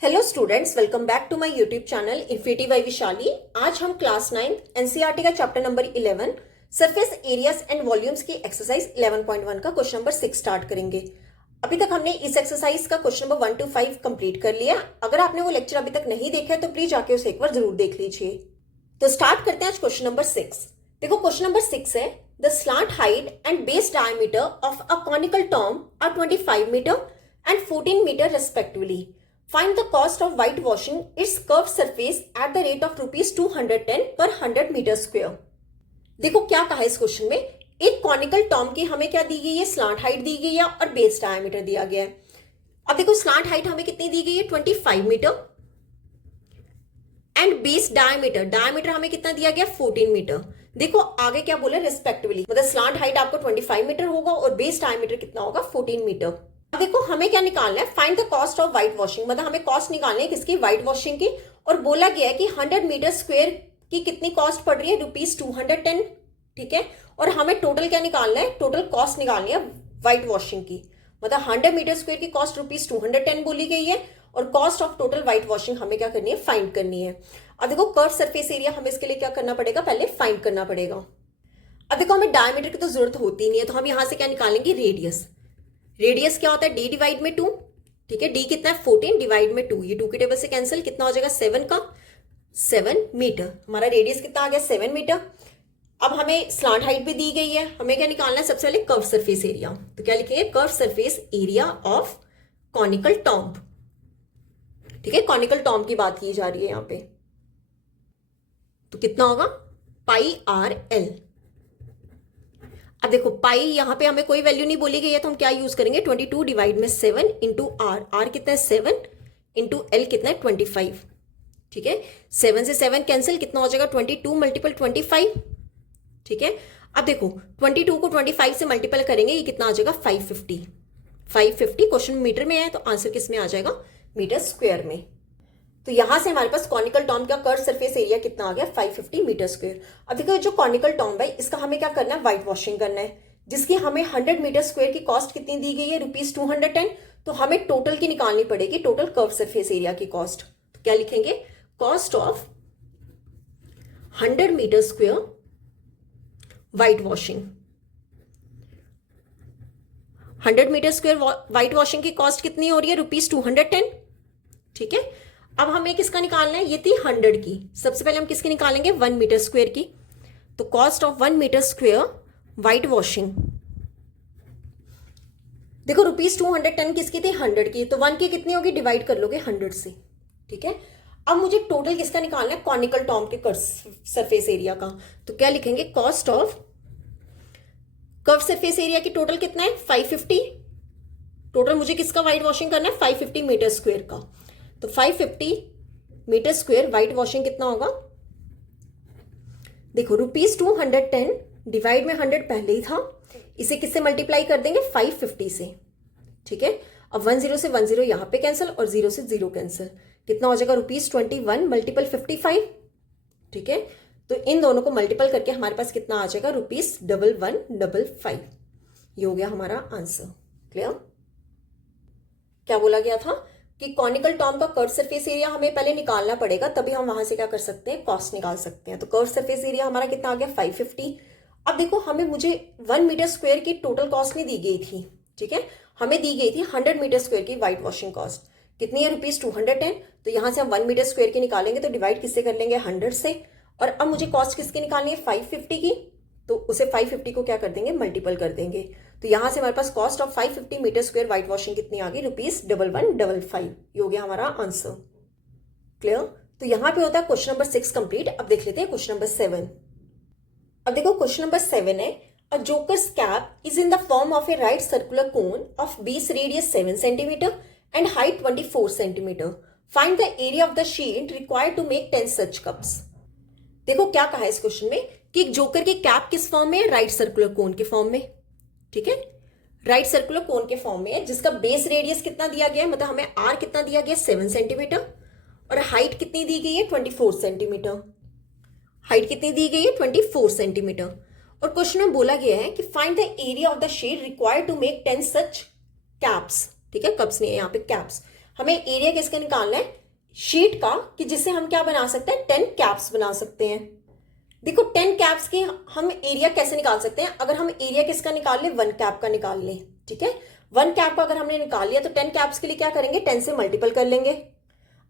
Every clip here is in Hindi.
Hello students, welcome back to my YouTube channel infinity by Vishali. आज हम क्लास 9 एनसीईआरटी का chapter number 11 surface areas and volumes की एक्सरसाइज 11.1 का क्वेश्चन नंबर 6 स्टार्ट करेंगे। अभी तक हमने इस एक्सरसाइज का क्वेश्चन नंबर 1 to 5 कंप्लीट कर लिया। अगर आपने वो लेक्चर अभी तक नहीं देखा है तो प्लीज जाके उसे एक बार जरूर देख लीजिए। तो स्टार्ट करते हैं आज क्वेश्चन नंबर 6। देखो क्वेश्चन नंबर 6 है, the slant height and base diameter of a conical टॉर्म are 25 metre and 14 metre respectively. Find the cost of whitewashing its curved surface at the rate of rupees 210 per 100 meter square। देखो क्या कहा है इस क्वेश्चन में, एक कॉनिकल टॉर्म की हमें क्या दी गई है, स्लांट हाइट दी गई है और बेस डायमीटर दिया गया है। अब देखो स्लांट हाइट हमें कितनी दी गई है 25 मीटर एंड बेस डायमीटर हमें कितना दिया गया 14 मीटर। देखो आगे क्या बोले रिस्पेक्टिवली, मतलब स्लांट हाइट आपको 25 मीटर होगा और बेस डायमीटर कितना होगा 14 मीटर। अब देखो हमें क्या निकालना है, find the cost of white washing, मतलब हमें कॉस्ट निकालनी है किसकी, व्हाइट वॉशिंग की। और बोला गया है कि 100 मीटर स्क्वायर की कितनी कॉस्ट पड़ रही है, रुपीज 210। ठीक है, और हमें टोटल क्या निकालना है, टोटल कॉस्ट निकालनी है व्हाइट वॉशिंग की। मतलब 100 मीटर स्क्वायर की कॉस्ट रुपीज 210 बोली गई है और cost of total white washing हमें क्या करनी है, फाइंड करनी है। अब देखो कर्व सरफेस एरिया हमें इसके लिए क्या करना पड़ेगा, पहले फाइंड करना पड़ेगा। अब देखो हमें डायमीटर की तो जरूरत होती नहीं है, तो हम यहां से क्या निकालेंगे, रेडियस। रेडियस क्या होता है, d डिवाइड में 2। ठीक है, d कितना है 14 डिवाइड में 2, ये 2 की टेबल से कैंसिल, कितना हो जाएगा 7 का 7 मीटर। हमारा रेडियस कितना आ गया 7 मीटर। अब हमें स्लांट हाइट भी दी गई है, हमें क्या निकालना है, सबसे पहले कर्व सरफेस एरिया। तो क्या लिखेंगे, curve surface area of conical टॉर्म। ठीक है, कॉनिकल टॉर्म की बात की जा रही है यहां पे, तो कितना होगा पाई आर एल। अब देखो पाई यहां पे हमें कोई वैल्यू नहीं बोली गई है, तो हम क्या यूज करेंगे, 22 डिवाइड में 7 इंटू आर। आर कितना है 7 इंटू एल कितना है 25। ठीक है, 7 से 7 कैंसिल, कितना हो जाएगा 22 मल्टीपल 25। ठीक है, अब देखो 22 को 25 से मल्टीपल करेंगे, ये कितना आ जाएगा 550। 550 क्वेश्चन मीटर में है, तो आंसर किस में आ जाएगा, मीटर स्क्वायर में। तो यहां से हमारे पास कॉनिकल टॉर्म का कर्व सरफेस एरिया कितना आ गया 550 मीटर स्क्वायर। अब देखो जो कॉनिकल टॉर्म है इसका हमें क्या करना है, व्हाइट वॉशिंग करना है, जिसकी हमें 100 मीटर स्क्वायर की कॉस्ट कितनी दी गई है, रुपीज 210। तो हमें टोटल की निकालनी पड़ेगी, टोटल कर्व सरफेस एरिया की कॉस्ट। तो क्या लिखेंगे, cost of 100 metre square white washing. 100 metre square white washing की कॉस्ट कितनी हो रही है, रुपीज 210। ठीक है, अब हमें किसका निकालना है, ये थी 100 की। सबसे पहले हम किसकी निकालेंगे, 1 मीटर स्क्वायर की। तो cost of 1 metre square white washing, देखो रुपीज 210 किसकी थी, 100 की। तो 1 की कितनी होगी, डिवाइड कर लोगे 100 से। ठीक है, अब मुझे टोटल किसका निकालना है, कॉनिकल टॉर्म के सरफेस एरिया का। तो क्या लिखेंगे, cost of curve surface area की टोटल कितना है 550। टोटल मुझे किसका व्हाइट वॉशिंग करना है, 550 मीटर स्क्वायर का। तो 550 मीटर स्क्वायर व्हाइट वॉशिंग कितना होगा, देखो रुपीज 210 डिवाइड में 100 पहले ही था, इसे किससे मल्टीप्लाई कर देंगे 550 से। ठीक है, अब 10 से 10 यहां पे कैंसिल और 0 से 0 कैंसिल, कितना हो जाएगा रुपीज 21 मल्टीपल 55। ठीक है, तो इन दोनों को मल्टीपल करके हमारे पास कितना आ जाएगा, रुपीज 1155। ये हो गया हमारा आंसर। क्लियर, क्या बोला गया था कि कॉनिकल टॉर्म का कर्व सरफेस एरिया हमें पहले निकालना पड़ेगा, तभी हम वहां से क्या कर सकते हैं, कॉस्ट निकाल सकते हैं। तो कर्व सरफेस एरिया हमारा कितना आ गया 550। अब देखो हमें मुझे 1 मीटर स्क्वायर की टोटल कॉस्ट नहीं दी गई थी। ठीक है, हमें दी गई थी 100 मीटर स्क्वायर की व्हाइट वॉशिंग कॉस्ट, कितनी है रुपीज 210। तो यहां से हम 1 मीटर स्क्वायर की निकालेंगे, तो डिवाइड किससे कर लेंगे 100 से। और अब मुझे कॉस्ट किसकी निकालनी है 550 की, तो उसे 550 को क्या कर देंगे, मल्टीपल कर देंगे। तो यहां से हमारे पास cost of 550 metre square white washing कितनी आ गई, रुपीज 1155। ये हो गया हमारा आंसर। क्लियर, तो यहां पे होता है क्वेश्चन नंबर 6 कंप्लीट। अब देख लेते हैं क्वेश्चन नंबर 7। अब देखो क्वेश्चन नंबर 7 है, a joker's cap is in the form of a right circular cone of base radius 7 centimetre and height 24 centimetre. Find the area of the sheet required to make 10 such cups. देखो क्या कहा है इस क्वेश्चन में कि एक जोकर की कैप किस फॉर्म में, राइट सर्कुलर कोन के फॉर्म में। ठीक है, राइट सर्कुलर कोन के फॉर्म में है, जिसका बेस रेडियस कितना दिया गया है, मतलब हमें आर कितना दिया गया 7 सेंटीमीटर और हाइट कितनी दी गई है 24 सेंटीमीटर। हाइट कितनी दी गई है 24 सेंटीमीटर। और क्वेश्चन में बोला गया है कि find the area of the sheet required to make 10 such caps. ठीक है, कप्स नहीं है यहाँ पे, कैप्स। हमें एरिया किसका निकालना है, शीट का, कि जिससे हम क्या बना सकते हैं, 10 कैप्स बना सकते हैं। देखो 10 कैप्स के हम एरिया कैसे निकाल सकते हैं, अगर हम एरिया किसका निकाल ले, 1 कैप का निकाल ले, ठीक है। 1 कैप का अगर हमने निकाल लिया तो 10 कैप्स के लिए क्या करेंगे, 10 से मल्टीपल कर लेंगे।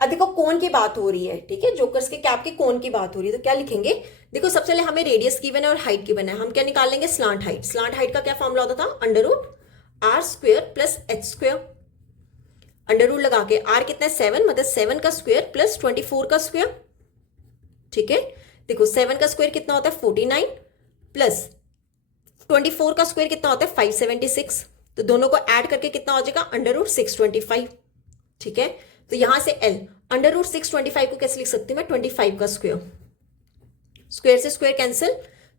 अब देखो कोन की बात हो रही है, ठीक है, जोकर्स के कैप के कोन की बात हो रही है, तो क्या लिखेंगे, देखो सबसे पहले हमें रेडियस गिवन है और हाइट गिवन है, हम क्या निकाल लेंगे, स्लांट हाइट। स्लांट हाइट का क्या फॉर्मूला होता था, √r² plus h²। Under root लगा के r कितना है 7, मतलब 7 का स्क्वायर प्लस 24 का स्क्वायर, ठीक है। देखो 7 का स्क्वायर कितना होता है 49 प्लस 24 का स्क्वायर कितना होता है 576, तो दोनों को ऐड करके कितना हो जाएगा √625, ठीक है। तो यहां से L √625 को कैसे लिख सकती हूँ मैं, 25 का स्क्वायर, स्क्वायर से स्क्वायर कैंसिल,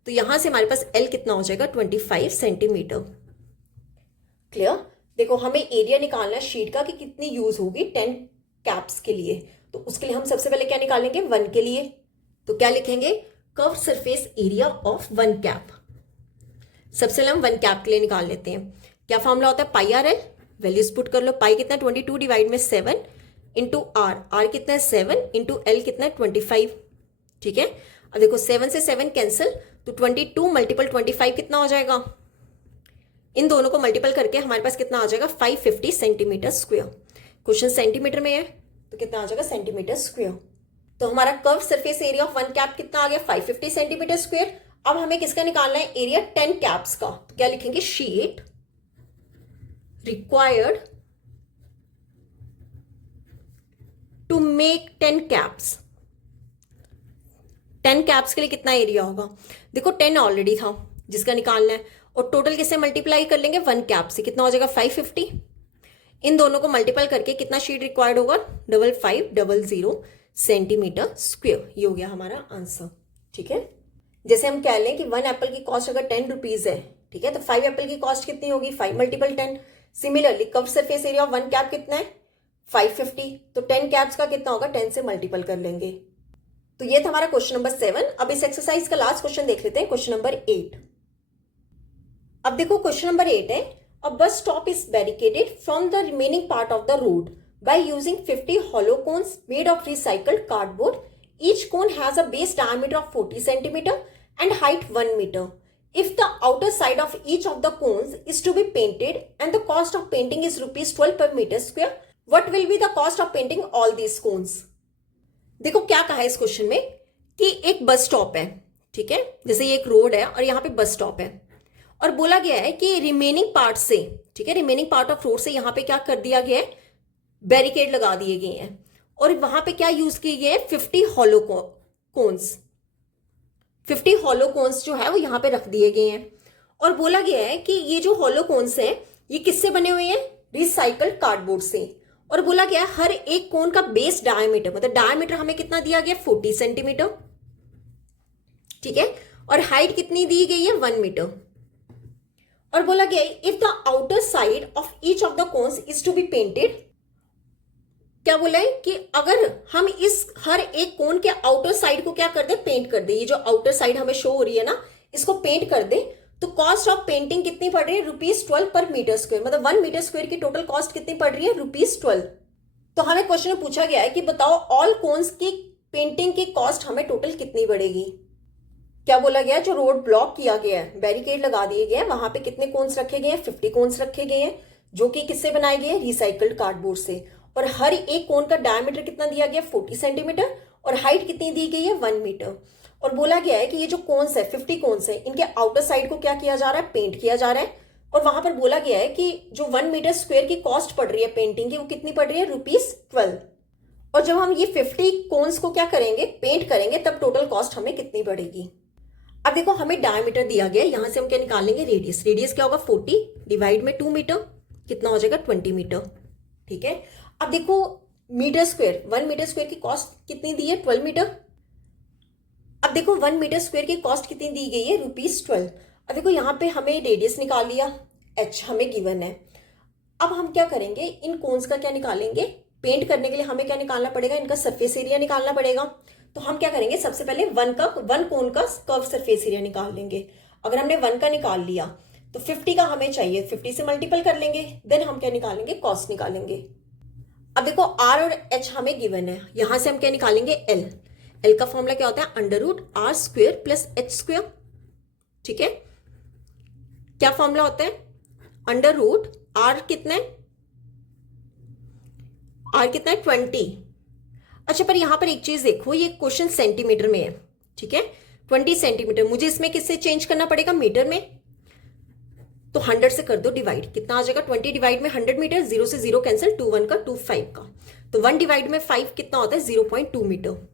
तो यहां से हमारे पास L कितना हो जाएगा 25 सेंटीमीटर। क्लियर। देखो हमें एरिया निकालना है शीट का कि कितनी यूज होगी 10 कैप्स के लिए, तो उसके लिए हम सबसे पहले क्या निकालेंगे, 1 के लिए, तो क्या लिखेंगे, curve surface area of 1 cap. सबसे पहले हम 1 कैप के लिए निकाल लेते हैं। क्या फॉर्मूला होता है, πr/l, वैल्यूज पुट कर लो। पाई कितना 22 डिवाइड में 7 इंटू r कितना है 7 इंटू l कितना है 25, ठीक है। अब देखो 7 से 7 कैंसिल, तो 22 मल्टीपल 25 कितना हो जाएगा, इन दोनों को मल्टीपल करके हमारे पास कितना आ जाएगा 550 सेंटीमीटर स्क्वायर। क्वेश्चन सेंटीमीटर में है तो कितना आ जाएगा सेंटीमीटर स्क्वायर। तो हमारा curve surface area of 1 cap कितना आ गया 550 सेंटीमीटर स्क्वायर। अब हमें किसका निकालना है, एरिया 10 कैप्स का, तो क्या लिखेंगे, sheet required to make 10 caps. 10 caps के लिए कितना एरिया होगा, देखो 10 ऑलरेडी था जिसका निकालना है, और टोटल किससे मल्टीप्लाई कर लेंगे 1 कैप से, कितना हो जाएगा 550। इन दोनों को मल्टीपल करके कितना शीट रिक्वायर्ड होगा 5500 सेंटीमीटर स्क्वायर। ये हो गया हमारा आंसर, ठीक है। जैसे हम कह लें कि 1 एप्पल की कॉस्ट अगर 10 रुपीज है, ठीक है, तो 5 एप्पल की कॉस्ट कितनी होगी 5 multiple 10। Similarly curve surface area of 1 cap कितना है 550, तो 10 कैप्स का कितना होगा 10 से मल्टीपल कर लेंगे। तो ये था हमारा क्वेश्चन नंबर 7। अब इस एक्सरसाइज का लास्ट क्वेश्चन देख लेते हैं, क्वेश्चन नंबर 8। अब देखो क्वेश्चन नंबर 8 है, a bus stop is barricaded from the remaining part of the road by using 50 hollow cones made of recycled cardboard. Each cone has a base diameter of 40 centimeter and height 1 meter. If the outer side of each of the cones is to be painted and the cost of painting is rupees 12 per meter square, what will be the cost of painting all these cones? देखो क्या कहा है इस क्वेश्चन में कि एक बस स्टॉप है, ठीक है, जैसे ये एक रोड है और यहाँ पे बस स्टॉप है, और बोला गया है कि रिमेनिंग पार्ट से, ठीक है, रिमेनिंग पार्ट ऑफ रोड से यहाँ पे क्या कर दिया गया है, बैरिकेड लगा दिए गए हैं, और वहां पे क्या यूज किए गए 50 हॉलो कोन्स। 50 हॉलो कोन्स जो है वो यहां पे रख दिए गए हैं, और बोला गया है कि ये जो हॉलो कोन्स हैं ये किससे बने हुए हैं, रिसाइकल्ड कार्डबोर्ड से, और बोला गया है हर एक कोन का बेस डायमीटर, मतलब डायमीटर हमें कितना दिया गया 40 सेंटीमीटर, ठीक है, और हाइट कितनी दी गई है 1 मीटर, और बोला गया है if the outer side of each of the cones is to be painted, क्या बोला है कि अगर हम इस हर एक कोन के आउटर साइड को क्या कर दे, पेंट कर दे, ये जो आउटर साइड हमें शो हो रही है ना इसको पेंट कर दे, तो कॉस्ट ऑफ पेंटिंग कितनी पड़ रही है ₹12 पर मीटर स्क्वायर, मतलब 1 मीटर स्क्वायर की टोटल कॉस्ट कितनी पड़ रही है ₹12। तो हमें क्वेश्चन में पूछा गया है कि बताओ ऑल कोन्स की पेंटिंग की कॉस्ट हमें टोटल कितनी पड़ेगी। क्या बोला गया, जो रोड ब्लॉक किया गया है, बैरिकेड लगा दिए गए हैं, वहां पे कितने कोन्स रखे गए हैं 50 कोन्स रखे गए हैं, जो कि किससे बनाए गए हैं, रिसाइकल्ड कार्डबोर्ड से, और हर एक कोन का डायमीटर कितना दिया गया 40 सेंटीमीटर, और हाइट कितनी दी गई है 1 मीटर, और बोला गया है कि ये जो कोन्स है 50 कोन्स है इनके आउटर साइड को क्या किया जा रहा है, पेंट किया जा रहा है, और वहां पर बोला गया है कि जो 1 मीटर स्क्वायर की कॉस्ट पड़ रही है पेंटिंग की वो कितनी पड़ रही है ₹12। और जब हम ये 50 कोन्स को क्या करेंगे, पेंट करेंगे, तब टोटल कॉस्ट हमें कितनी पड़ेगी। अब देखो हमें डायमीटर दिया गया है, यहां से हम क्या निकालेंगे, रेडियस। रेडियस क्या होगा 40 डिवाइड में 2 मीटर, कितना हो जाएगा 20 मीटर, ठीक है। अब देखो मीटर स्क्वायर, 1 मीटर स्क्वायर की कॉस्ट कितनी दी है 12 मीटर। अब देखो 1 मीटर स्क्वायर की कॉस्ट कितनी दी गई है ₹12। अब देखो यहाँ पे हमें रेडियस निकाल लिया, h हमें गिवन है। अब हम क्या करेंगे, इन कोन्स का क्या निकालेंगे, पेंट करने के लिए हमें क्या निकालना पड़ेगा, इनका सरफेस एरिया निकालना पड़ेगा। तो हम क्या करेंगे, सबसे पहले 1 कोन का कर्व सरफेस एरिया निकाल लेंगे। अगर हमने 1 का निकाल लिया तो 50 का हमें चाहिए, 50 से मल्टीपल कर लेंगे, देन हम क्या निकालेंगे, कॉस्ट निकालेंगे। अब देखो आर और एच हमें गिवन है, यहां से हम क्या निकालेंगे, एल। एल का फॉर्मूला क्या होता है, under root r square plus h square. ठीक है, क्या फॉर्मूला होता है, अंडर रूट आर कितना है, आर कितना है 20। अच्छा पर यहां पर एक चीज देखो, ये क्वेश्चन सेंटीमीटर में है, ठीक है, 20 सेंटीमीटर। मुझे इसमें किससे चेंज करना पड़ेगा, मीटर में। तो 100 से कर दो डिवाइड, कितना आ जाएगा, 20 डिवाइड में 100 मीटर, 0 से 0 कैंसिल, 2 1 का 2 5 का, तो 1 डिवाइड में 5 कितना होता है, 0.2 मीटर।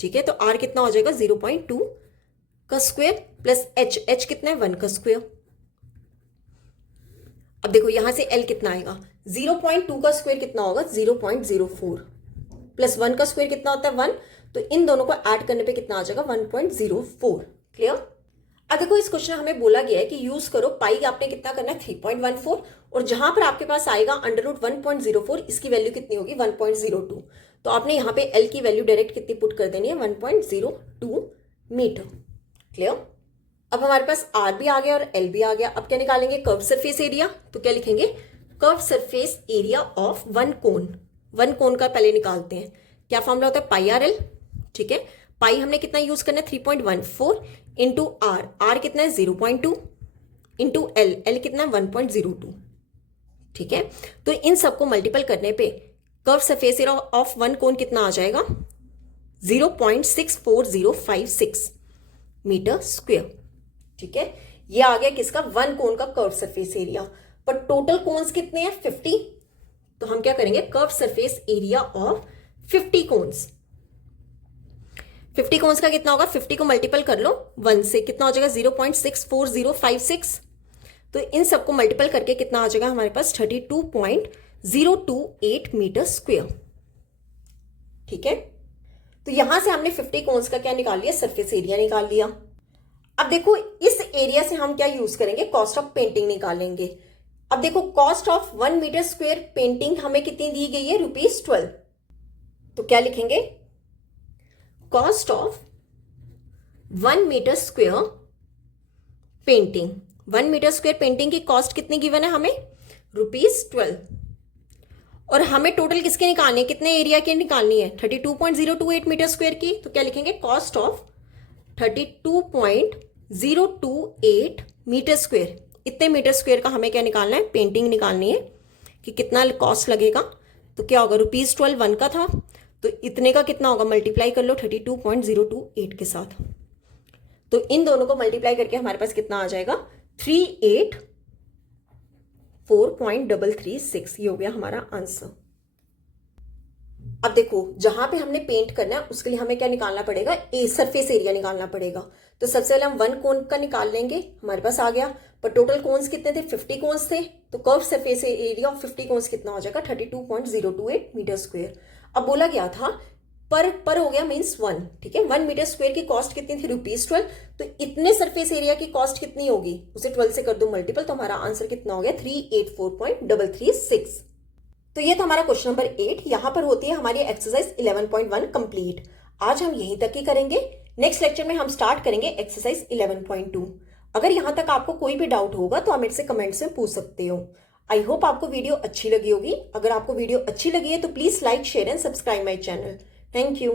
ठीक है, तो आर कितना हो जाएगा, 0.2 का स्क्वायर प्लस एच कितना है, 1 का स्क्वायर। अब देखो यहां से एल कितना आएगा, 0.2 का स्क्वायर कितना होगा, 0.04 प्लस 1 का स्क्वायर कितना होता है, 1। तो इन दोनों को ऐड करने पे कितना आ जाएगा, 1.04। क्लियर। अब देखो इस क्वेश्चन में हमें बोला गया है कि यूज करो पाई, आपने कितना करना है, 3.14, और जहां पर आपके पास आएगा अंडर रूट 1.04, इसकी वैल्यू कितनी होगी, 1.02। तो आपने यहाँ पे एल की वैल्यू डायरेक्ट कितनी पुट कर देनी है, 1.02 मीटर। क्लियर। अब हमारे पास आर भी आ गया और एल भी आ गया। अब क्या निकालेंगे, कर्व सरफेस एरिया। तो क्या लिखेंगे, curve surface area of one cone. One cone का पहले निकालते हैं, क्या फॉर्मूला होता है, पाई आर एल। ठीक है, पाई हमने कितना यूज करना है, 3.14 इंटू आर, आर कितना है 0.2 इंटू एल, एल कितना है 1.02। ठीक है, तो इन सबको मल्टीपल करने पे curve surface area of one कोन कितना आ जाएगा, 0.64056 मीटर स्क्वेयर। ठीक है, ये आ गया किसका, वन कोन का कर्व सरफेस एरिया। पर टोटल कोन्स कितने हैं, 50। तो हम क्या करेंगे, curve surface area of 50 cones. 50 cones का कितना होगा, 50 को मल्टीपल कर लो 1 से, कितना हो जाएगा 0.64056। तो इन सबको मल्टीपल करके कितना आ जाएगा हमारे पास, 32.028 मीटर स्क्वेयर। ठीक है, तो यहां से हमने 50 कोन्स का क्या निकाल लिया, सरफेस एरिया निकाल लिया। अब देखो इस एरिया से हम क्या यूज करेंगे, कॉस्ट ऑफ पेंटिंग निकालेंगे। अब देखो cost of 1 metre square painting हमें कितनी दी गई है, ₹12। तो क्या लिखेंगे, cost of 1 metre square painting. 1 metre square painting की कॉस्ट कितनी गिवन है हमें, ₹12। और हमें टोटल किसके निकालनी है, कितने एरिया के निकालनी है, 32.028 मीटर स्क्वायर की। तो क्या लिखेंगे, कॉस्ट ऑफ 32.028 मीटर स्क्वायर। इतने मीटर स्क्वायर का हमें क्या निकालना है, पेंटिंग निकालनी है कि कितना कॉस्ट लगेगा। तो क्या होगा, ₹12 1 का था, तो इतने का कितना होगा, मल्टीप्लाई कर लो 32.028 के साथ। तो इन दोनों को मल्टीप्लाई करके हमारे पास कितना आ जाएगा, 384.336। ये हो गया हमारा आंसर। अब देखो जहां पे हमने पेंट करना है उसके लिए हमें क्या निकालना पड़ेगा, सरफेस एरिया निकालना पड़ेगा। तो सबसे पहले हम 1 कोन का निकाल लेंगे, हमारे पास आ गया। पर टोटल कोन्स कितने थे, 50 कोन्स थे। तो curve surface area of 50 cones कितना हो जाएगा, 32.028 मीटर स्क्वायर। अब बोला गया था पर हो गया मीन्स 1। ठीक है, 1 मीटर स्क्वायर की कॉस्ट कितनी थी, ₹12। तो इतने सरफेस एरिया की कॉस्ट कितनी होगी, उसे 12 से कर दो मल्टीपल, तो हमारा आंसर कितना हो गया, 384.336। तो ये था हमारा क्वेश्चन नंबर 8। यहां पर होती है हमारी एक्सरसाइज 11.1 कंप्लीट। आज हम यहीं तक ही करेंगे। नेक्स्ट लेक्चर में हम स्टार्ट करेंगे एक्सरसाइज 11.2। अगर यहां तक आपको कोई भी डाउट होगा तो आप मेरे से कमेंट्स में पूछ सकते हो। आई होप आपको वीडियो अच्छी लगी होगी। अगर आपको वीडियो अच्छी लगी है तो please like, share and subscribe my channel. Thank you.